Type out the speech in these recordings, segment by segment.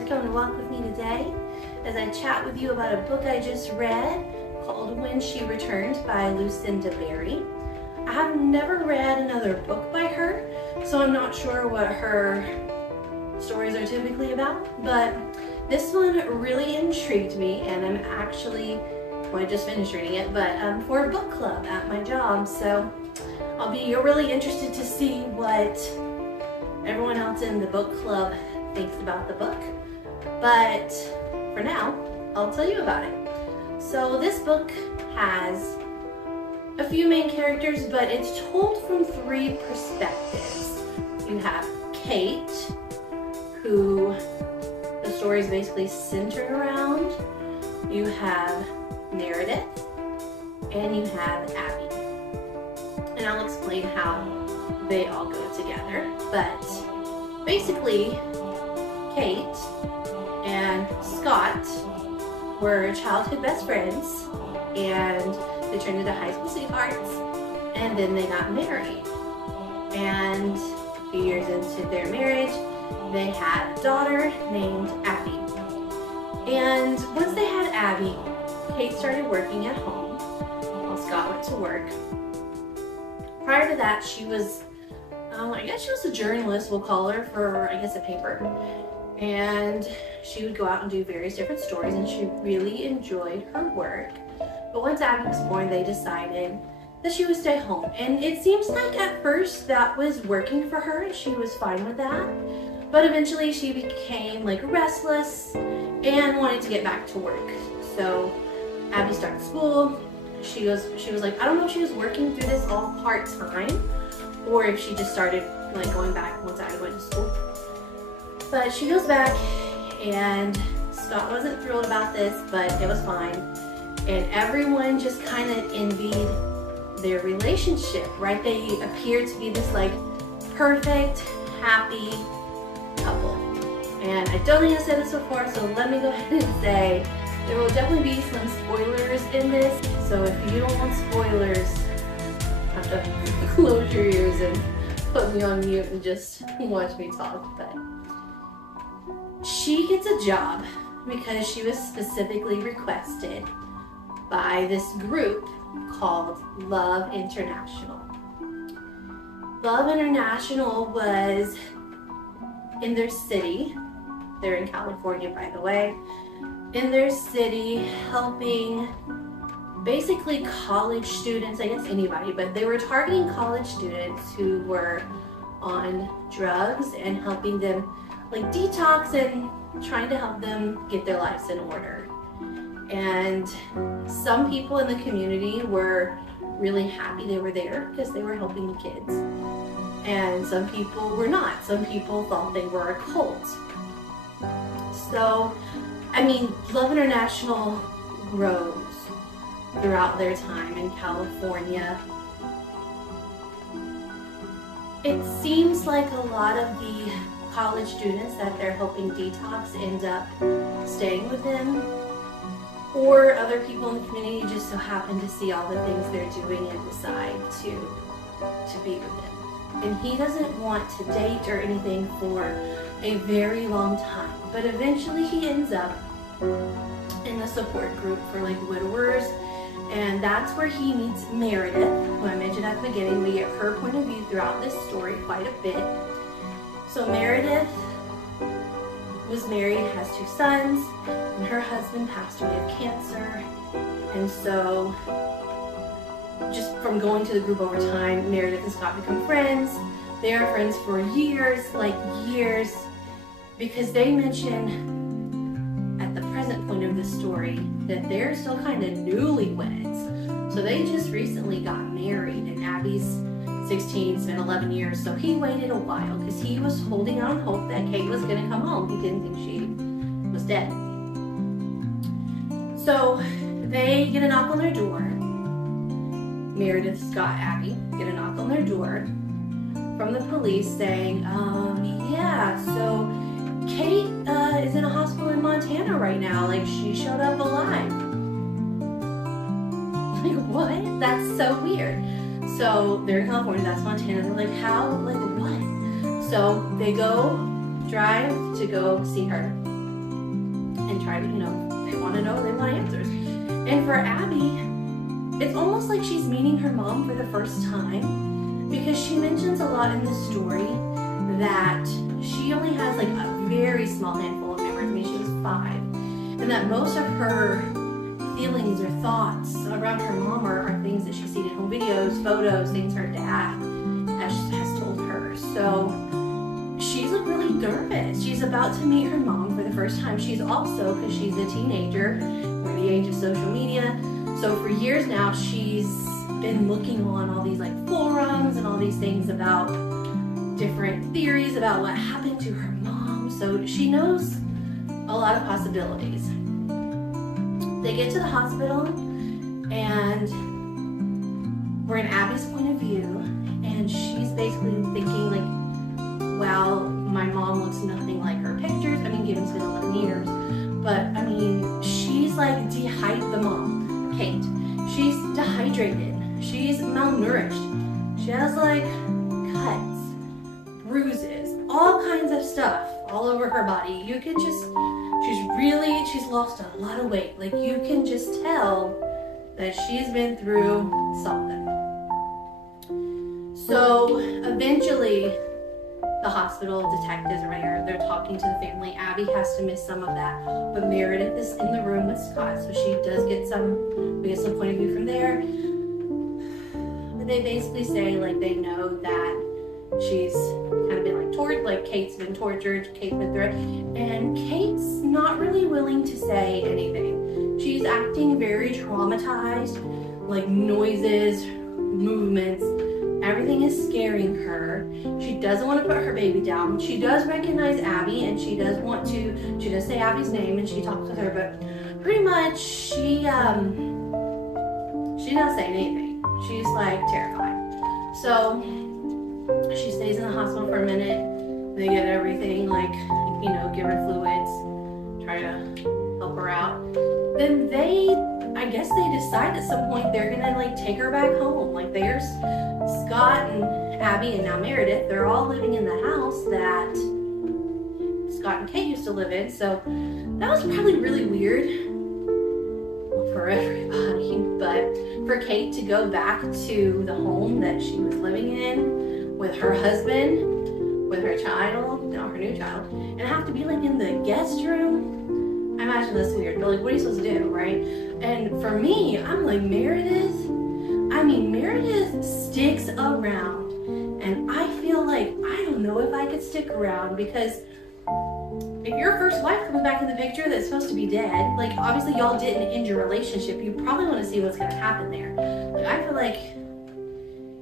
for coming to walk with me today as I chat with you about a book I just read called When She Returned by Lucinda Berry. I have never read another book by her, so I'm not sure what her stories are typically about, but this one really intrigued me, and I'm actually, well, I just finished reading it, but for a book club at my job, so I'll be really interested to see what everyone else in the book club thinks about the book. But for now, I'll tell you about it. So this book has a few main characters, but it's told from three perspectives. You have Kate, who the story is basically centered around. You have Meredith, and you have Abby. And I'll explain how they all go together. But basically, Kate and Scott were childhood best friends, and they turned into high school sweethearts, and then they got married. And a few years into their marriage, they had a daughter named Abby. And once they had Abby, Kate started working at home while Scott went to work. Prior to that, she was, I guess she was a journalist, we'll call her, for, I guess, a paper. And she would go out and do various different stories, and she really enjoyed her work. But once Abby was born, they decided that she would stay home. And it seems like at first that was working for her, and she was fine with that. But eventually she became like restless and wanted to get back to work. So Abby started school. She was like, I don't know if she was working through this all part-time or if she just started like going back once Abby went to school. But she goes back, and Scott wasn't thrilled about this, but it was fine. And everyone just kind of envied their relationship, right? They appeared to be this like perfect, happy couple. And I don't think I said this before, so let me go ahead and say there will definitely be some spoilers in this. So if you don't want spoilers, you have to close your ears and put me on mute and just watch me talk. But she gets a job because she was specifically requested by this group called Love International. Love International was in their city. They're in California, by the way. In their city, helping basically college students, I guess anybody, but they were targeting college students who were on drugs and helping them like detox and trying to help them get their lives in order. And some people in the community were really happy they were there because they were helping the kids. And some people were not. Some people thought they were a cult. So, I mean, Love International grows throughout their time in California. It seems like a lot of the college students that they're helping detox end up staying with them, or other people in the community just so happen to see all the things they're doing and decide to be with them. And he doesn't want to date or anything for a very long time, but eventually he ends up in a support group for like widowers, and that's where he meets Meredith, who I mentioned at the beginning. We get her point of view throughout this story quite a bit. So Meredith was married, has 2 sons, and her husband passed away of cancer. And so just from going to the group over time, Meredith and Scott become friends. They are friends for years, like years, because they mention at the present point of the story that they're still kind of newlyweds. So they just recently got married, and Abby's 16, it's been 11 years, so he waited a while because he was holding on hope that Kate was going to come home. He didn't think she was dead. So they get a knock on their door. Meredith, Scott, Abby get a knock on their door from the police saying, yeah, so Kate is in a hospital in Montana right now. Like, she showed up alive. Like, what? That's so weird. So they're in California, that's Montana. They're like, how? Like, what? So they go drive to go see her. try to, they want to know, they want answers. And for Abby, it's almost like she's meeting her mom for the first time, because she mentions a lot in the story that she only has like a very small handful of memories. I mean, she was 5, and that most of her feelings or thoughts around her mom are things that she's seen in home videos, photos, things her dad has told her. So she's like really nervous. She's about to meet her mom for the first time. She's also, because she's a teenager, we're the age of social media, so for years now she's been looking on all these like forums and all these things about different theories about what happened to her mom. So she knows a lot of possibilities. They get to the hospital and we're in Abby's point of view, and she's basically thinking like, wow, my mom looks nothing like her pictures. I mean, given it's been 11 years, but I mean, she's like the mom, Kate. She's dehydrated. She's malnourished. She has like cuts, bruises, all kinds of stuff all over her body. You can just, she's lost a lot of weight. Like, you can just tell that she's been through something. So eventually the hospital detectives are there. They're talking to the family. Abby has to miss some of that, but Meredith is in the room with Scott, so she does get we get some point of view from there. But they basically say like they know that she's kind of been like Kate's been tortured, Kate's been threatened, and Kate's not really willing to say anything. She's acting very traumatized, like noises, movements, everything is scaring her. She doesn't want to put her baby down. She does recognize Abby, and she does say Abby's name, and she talks with her, but pretty much she doesn't say anything. She's like terrified. So she stays in the hospital for a minute. They get everything, like, give her fluids, try to help her out. Then I guess they decide at some point they're gonna like take her back home. Like, there's Scott and Abby and now Meredith, they're all living in the house that Scott and Kate used to live in. So that was probably really weird for everybody, but for Kate to go back to the home that she was living in with her husband, with her new child, and have to be like in the guest room, I imagine that's weird. But like, what are you supposed to do, right? And for me, I'm like, Meredith sticks around, and I feel like I don't know if I could stick around, because if your first wife comes back in the picture that's supposed to be dead, like, obviously y'all didn't end your relationship, you probably want to see what's going to happen there. Like, I feel like,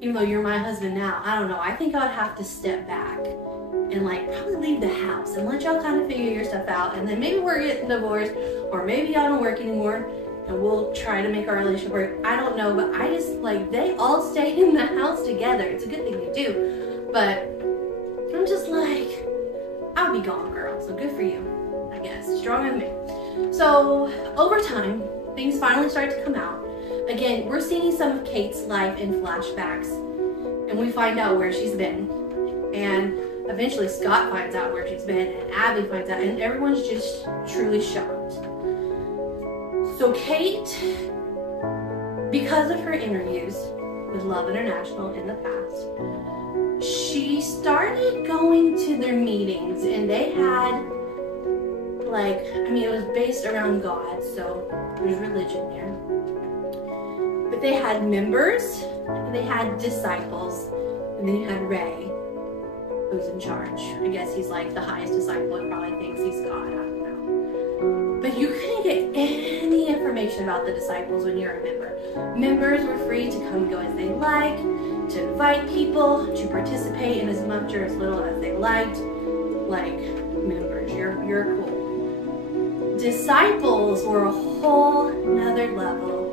even though you're my husband now, I don't know, I think I would have to step back and like probably leave the house and let y'all kind of figure your stuff out, and then maybe we're getting divorced, or maybe y'all don't work anymore and we'll try to make our relationship work. I don't know, but I just like, they all stay in the house together. It's a good thing to do, but I'm just like, I'll be gone, girl. So good for you, I guess. Strong in me. So over time, things finally start to come out. Again, we're seeing some of Kate's life in flashbacks, and we find out where she's been. And eventually Scott finds out where she's been, and Abby finds out, and everyone's just truly shocked. So Kate, because of her interviews with Love International in the past, she started going to their meetings, and they had like, I mean, it was based around God, so there's religion there. But they had members, and they had disciples, and then you had Ray, who's in charge. I guess he's like the highest disciple and probably thinks he's God, I don't know. But you couldn't get any information about the disciples when you're a member. Members were free to come and go as they like, to invite people, to participate in as much or as little as they liked. Like, members, you're cool. Disciples were a whole nother level.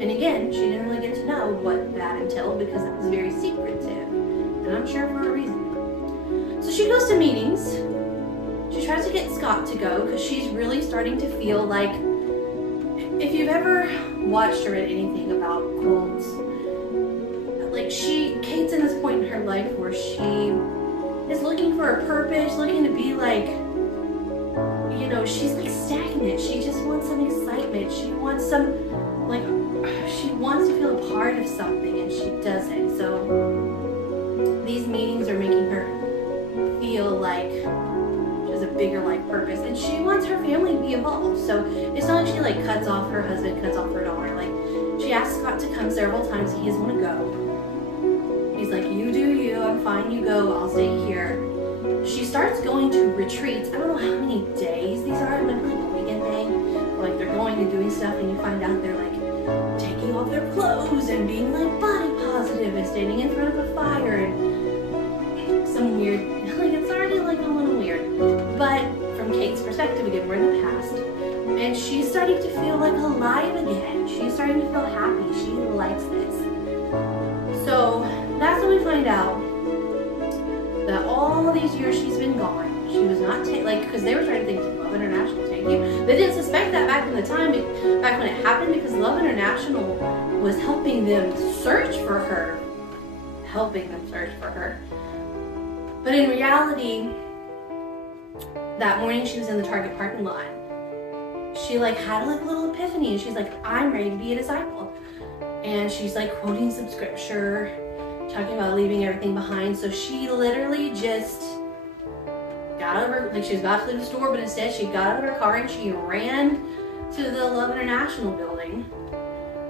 And again, she didn't really get to know what that entailed, because that was very secretive. And I'm sure for a reason. So she goes to meetings. She tries to get Scott to go, because she's really starting to feel like, if you've ever watched or read anything about cults, like Kate's in this point in her life where she is looking for a purpose, looking to be like, she's like stagnant. She wants some excitement. She wants some, like, she wants to feel a part of something, and she doesn't. So these meetings are making her feel like she has a bigger like purpose, and she wants her family to be involved. So it's not like she like cuts off her husband, cuts off her daughter. Like, she asked Scott to come several times. He doesn't want to go. He's like, you do you, I'm fine, you go, I'll stay here. She starts going to retreats. I don't know how many days these are. It might be like a weekend thing. Like, they're going and doing stuff, and you find out they're like taking off their clothes and being like body positive and standing in front of a fire and some weird, like, it's already like a little weird. But from Kate's perspective, again, we're in the past, and she's starting to feel like alive again. She's starting to feel happy. She likes this. So that's when we find out that all these years she's been gone, she was not because they were trying to think, did Love International take you? They didn't suspect that back in the time, back when it happened, because Love International was helping them search for her. But in reality, that morning she was in the Target parking lot. She like had a little epiphany, and she's like, I'm ready to be a disciple. And she's like quoting some scripture, talking about leaving everything behind. So she literally just got out of her, like, she was about to leave the store, but instead she got out of her car and she ran to the Love International building.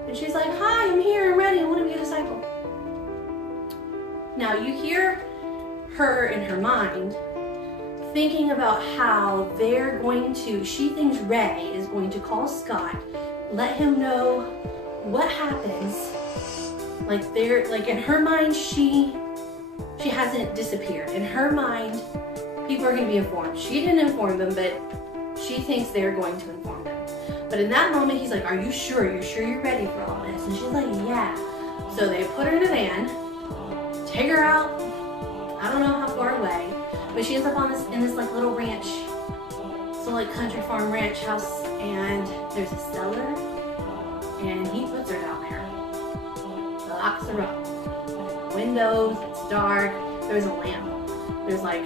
And she's like, hi, I'm here, I'm ready, I want to be a disciple. Now you hear her in her mind thinking about how they're going to, she thinks Ray is going to call Scott, let him know what happens. Like, they're, like, in her mind, she hasn't disappeared. In her mind, people are going to be informed. She didn't inform them, but she thinks they're going to inform them. But in that moment, he's like, are you sure? You're sure you're ready for all this? And she's like, yeah. So they put her in a van, take her out, I don't know how far away, but she ends up on in this like little ranch, so like country farm ranch house, and there's a cellar, and he puts her down there. Locks her up. Windows, it's dark, there's a lamp. There's like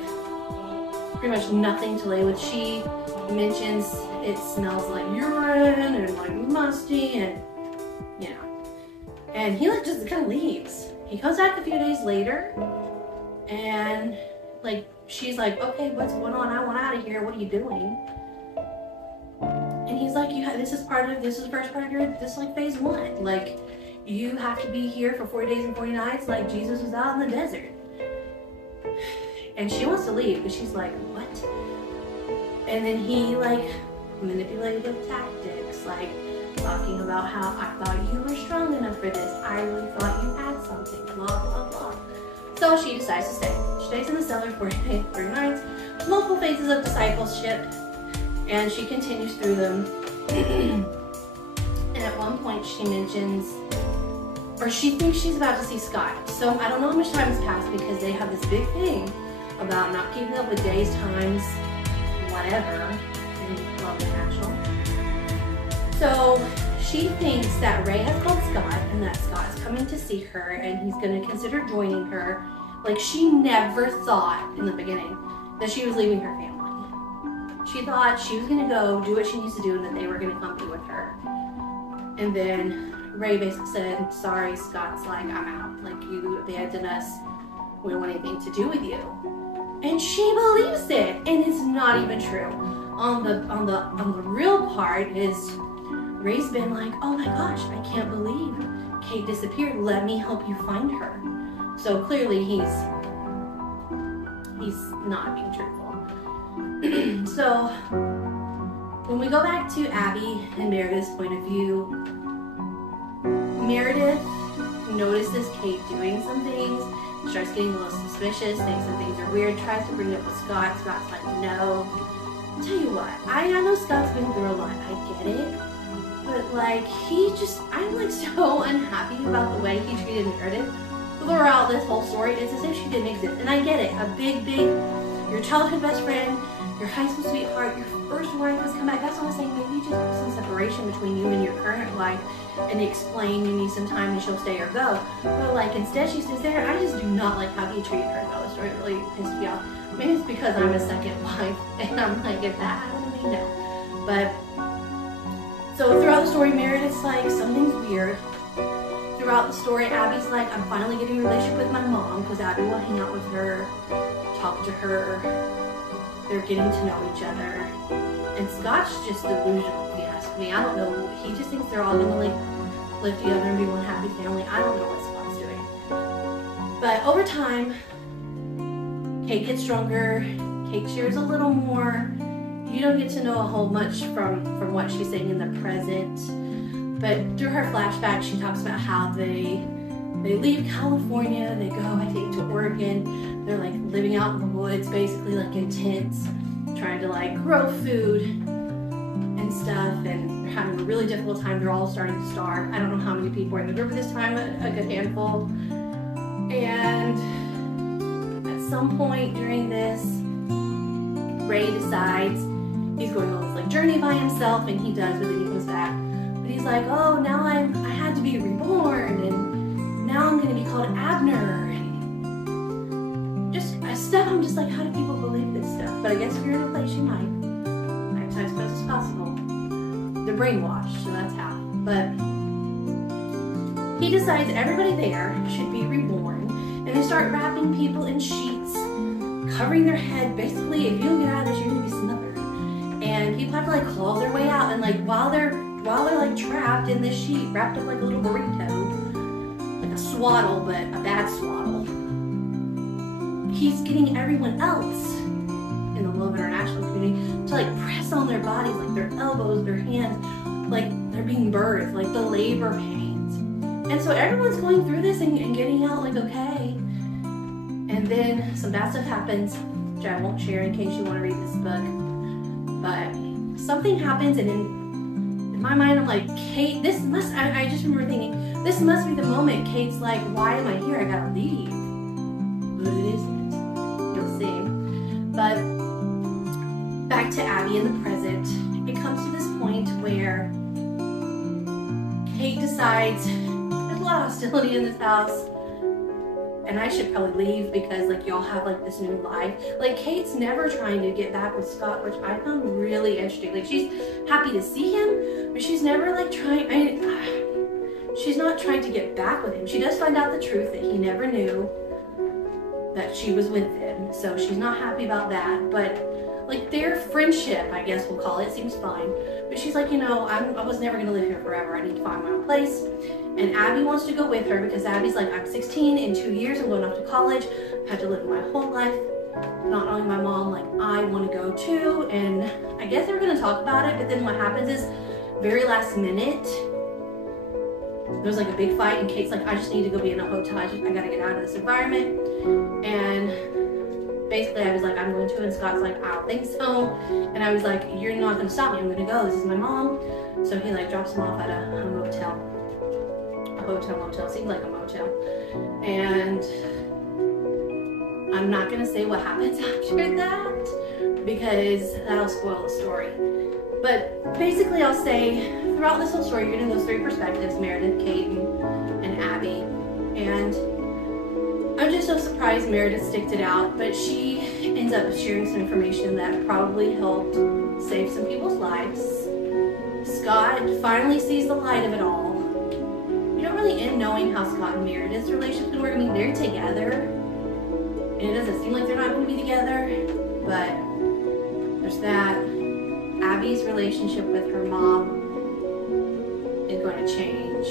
pretty much nothing to lay with. She mentions it smells like urine and like musty, and you know. And he like just kind of leaves. He comes back a few days later, and like she's like, okay, what's going on? I want out of here. What are you doing? And he's like, this is the first part of this like phase 1. Like, you have to be here for 40 days and 40 nights like Jesus was out in the desert. And she wants to leave, but she's like, what? And then he like manipulative tactics, like talking about how I thought you were strong enough for this. I really thought you had something, blah, blah, blah. So she decides to stay. She stays in the cellar for 40 nights, multiple phases of discipleship, and she continues through them. And at one point she mentions, or she thinks she's about to see Scott. So I don't know how much time has passed, because they have this big thing about not keeping up with days, times, whatever, in Love International. So she thinks that Ray has called Scott, and that Scott's coming to see her, and he's going to consider joining her. Like, she never thought in the beginning that she was leaving her family. She thought she was going to go do what she needs to do, and that they were going to come be with her. And then Ray basically said, sorry, Scott's like, I'm out. Like, you abandoned us. We don't want anything to do with you. And she believes it, and it's not even true. On the real part is Ray's been like, oh my gosh, I can't believe Kate disappeared. Let me help you find her. So clearly he's not being truthful. So when we go back to Abby and Meredith's point of view, Meredith notices Kate doing some things, starts getting a little suspicious, thinks some things are weird, tries to bring it up with Scott. Scott's like, no. I'll tell you what, I know Scott's been through a lot, I get it. But like, I'm like so unhappy about the way he treated Meredith throughout this whole story. It's as if she didn't exist. And I get it, a big, your childhood best friend, your high school sweetheart, your first wife has come back. That's what I'm saying, maybe just have some separation between you and your current wife, and explain you need some time and she'll stay or go. But like, instead she stays there. I just do not like how he treated her throughout the story. It really pissed me off. Maybe it's because I'm a second wife, and I'm like, if that happened to me, no. But So throughout the story, Meredith's like, something's weird. Throughout the story, Abby's like, I'm finally getting a relationship with my mom, because Abby will hang out with her, talk to her. They're getting to know each other. And Scott's just delusional, if you ask me. I don't know. He just thinks they're all gonna like live together and be one happy family. I don't know what Scott's doing. But over time, Kate gets stronger. Kate shares a little more. You don't get to know a whole much from what she's saying in the present. But through her flashback, she talks about how they leave California, they go, I think, to Oregon. They're like living out in the woods, basically like in tents, trying to like grow food and stuff, and they're having a really difficult time. They're all starting to starve. I don't know how many people are in the group at this time, a good handful. And at some point during this, Ray decides he's going on this like journey by himself, and he does, but then he comes back. But he's like, oh, now I had to be reborn, and now I'm gonna be called Abner. And just stuff, I'm just like, how do people believe this stuff? But I guess if you're in a place, you might. I suppose it's possible. They're brainwashed, so that's how. But he decides everybody there should be reborn, and they start wrapping people in sheets, covering their head. Basically, if you don't get out of this, you're gonna be smothered. And people have to like claw their way out, and like while they're like trapped in this sheet, wrapped up like a little burrito, like a swaddle, but a bad swaddle, he's getting everyone else in the Love International community to like press on their bodies, like their elbows, their hands, like they're being birthed, like the labor pains. And so everyone's going through this and getting out like okay. And then some bad stuff happens, which I won't share in case you want to read this book. But something happens, and in my mind, I'm like, Kate, this must, I just remember thinking, this must be the moment Kate's like, why am I here? I gotta leave. But it isn't. You'll see. But back to Abby in the present, it comes to this point where Kate decides, there's a lot of hostility in this house, and I should probably leave because like y'all have like this new life. Like Kate's never trying to get back with Scott, which I found really interesting. Like she's happy to see him, but she's never like trying, she's not trying to get back with him. She does find out the truth that he never knew that she was with him. So she's not happy about that, but like their friendship, I guess we'll call it, seems fine. But she's like, you know, I was never gonna live here forever. I need to find my own place. And Abby wants to go with her because Abby's like, I'm 16, in 2 years I'm going off to college. I've had to live my whole life not knowing my mom, like I want to go too. And I guess they were gonna talk about it, but then what happens is very last minute, there's like a big fight, and Kate's like, I just need to go be in a hotel. I gotta get out of this environment. And basically I was like, I'm going to, and Scott's like, I don't think so. And I was like, you're not gonna stop me, I'm gonna go, this is my mom. So he like drops him off at a motel. Motel, seems like a motel. And I'm not gonna say what happens after that because that'll spoil the story. But basically I'll say throughout this whole story, you're getting those three perspectives, Meredith, Kate, and Abby. And I'm just so surprised Meredith sticked it out, but she ends up sharing some information that probably helped save some people's lives. Scott finally sees the light of it all. You don't really end knowing how Scott and Meredith's relationship can work. I mean, they're together, and it doesn't seem like they're not going to be together, but there's that. Abby's relationship with her mom is going to change,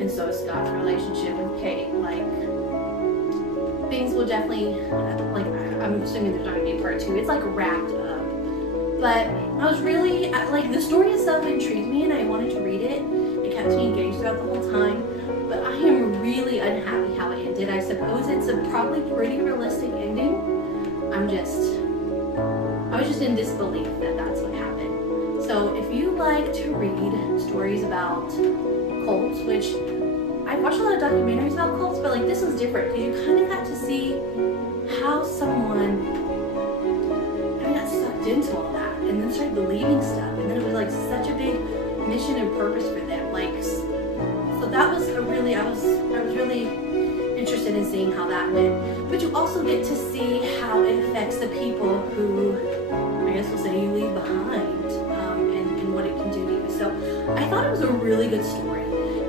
and so is Scott's relationship with Kate. Like, things will definitely, like, I'm assuming there's not going to be a part 2. It's like wrapped up, but I was really, like, the story itself intrigued me, and I wanted to read it. It kept me engaged throughout the whole time, but I am really unhappy how it ended. I suppose it's a probably pretty realistic ending. I was just in disbelief that that's what happened. So if you like to read stories about cults, which I've watched a lot of documentaries about cults, but like this was different because you kind of got to see how someone got sucked into all that and then started believing stuff, and then it was like such a big mission and purpose for them. Like, so that was a really, I was really interested in seeing how that went. But you also get to see how it affects the people who, I guess we'll say, you leave behind, and what it can do to you. So thought it was a really good story.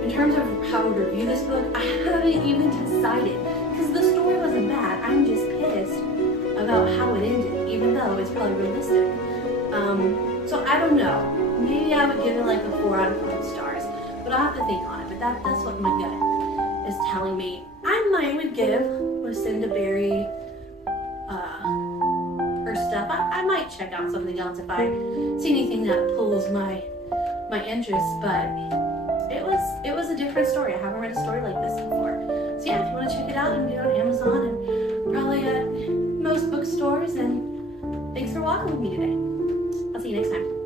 In terms of how I would review this book, I haven't even decided because the story wasn't bad. I'm just pissed about how it ended, even though it's probably realistic. So I don't know. Maybe I would give it like a 4 out of 5 stars, but I'll have to think on it. But that's what my gut is telling me. I would give Lucinda Berry her stuff. I might check out something else if I see anything that pulls my interest, but it was a different story. I haven't read a story like this before. So yeah, if you want to check it out, you can get it on Amazon and probably at most bookstores. And thanks for walking with me today. I'll see you next time.